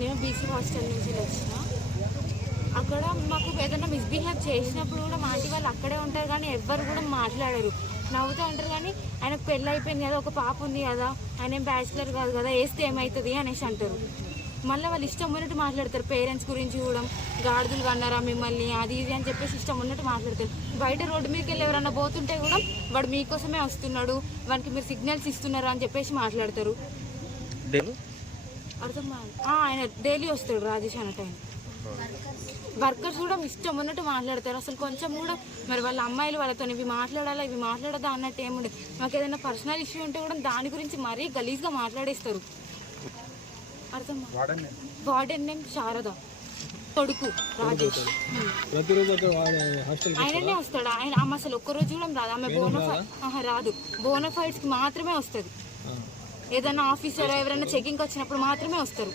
నేను BC hostel నుంచి వచ్చిన. అక్కడ మాకు ఏదైనా మిస్బిహేవ్ చేసినప్పుడు కూడా మా ఆంటీ వాళ్ళు అక్కడే ఉంటారు కానీ ఎవ్వరు కూడా మాట్లాడరు, నవ్వుతూ ఉంటారు. కానీ ఆయనకు పెళ్ళి అయిపోయింది కదా, ఒక పాప ఉంది కదా, ఆయన ఏం బ్యాచిలర్ కాదు కదా, వేస్తే ఏమవుతుంది అనేసి అంటారు. మళ్ళీ వాళ్ళు ఇష్టం ఉన్నట్టు మాట్లాడతారు. పేరెంట్స్ గురించి కూడా గాడిదలు కన్నారా మిమ్మల్ని అది ఇది అని చెప్పేసి ఇష్టం ఉన్నట్టు మాట్లాడతారు. బయట రోడ్డు మీదకి వెళ్ళి ఎవరన్నా పోతుంటే కూడా వాడు మీకోసమే వస్తున్నాడు, వాడికి మీరు సిగ్నల్స్ ఇస్తున్నారు అని చెప్పేసి మాట్లాడతారు. అర్థం ఆయన డైలీ వస్తాడు రాజేష్ అన్న టైం. వర్కర్స్ కూడా ఇష్టం ఉన్నట్టు మాట్లాడతారు. అసలు కొంచెం కూడా మరి వాళ్ళ అమ్మాయిలు వాళ్ళతో ఇవి మాట్లాడాలా ఇవి మాట్లాడదా అన్నట్టు ఏముండదు. మాకు ఏదైనా పర్సనల్ ఇష్యూ ఉంటే కూడా దాని గురించి మరీ గలీజ్గా మాట్లాడేస్తారు. అర్థం వార్డెన్ నేమ్ శారద, కొడుకు రాజేష్. ఆయననే వస్తాడు. ఆయన ఆమె అసలు ఒక్కరోజు కూడా రాదు. ఆమె రాదు, బోనఫైడ్స్కి మాత్రమే వస్తుంది. ఏదైనా ఆఫీసర్ ఎవరైనా చెకింగ్కి వచ్చినప్పుడు మాత్రమే వస్తారు.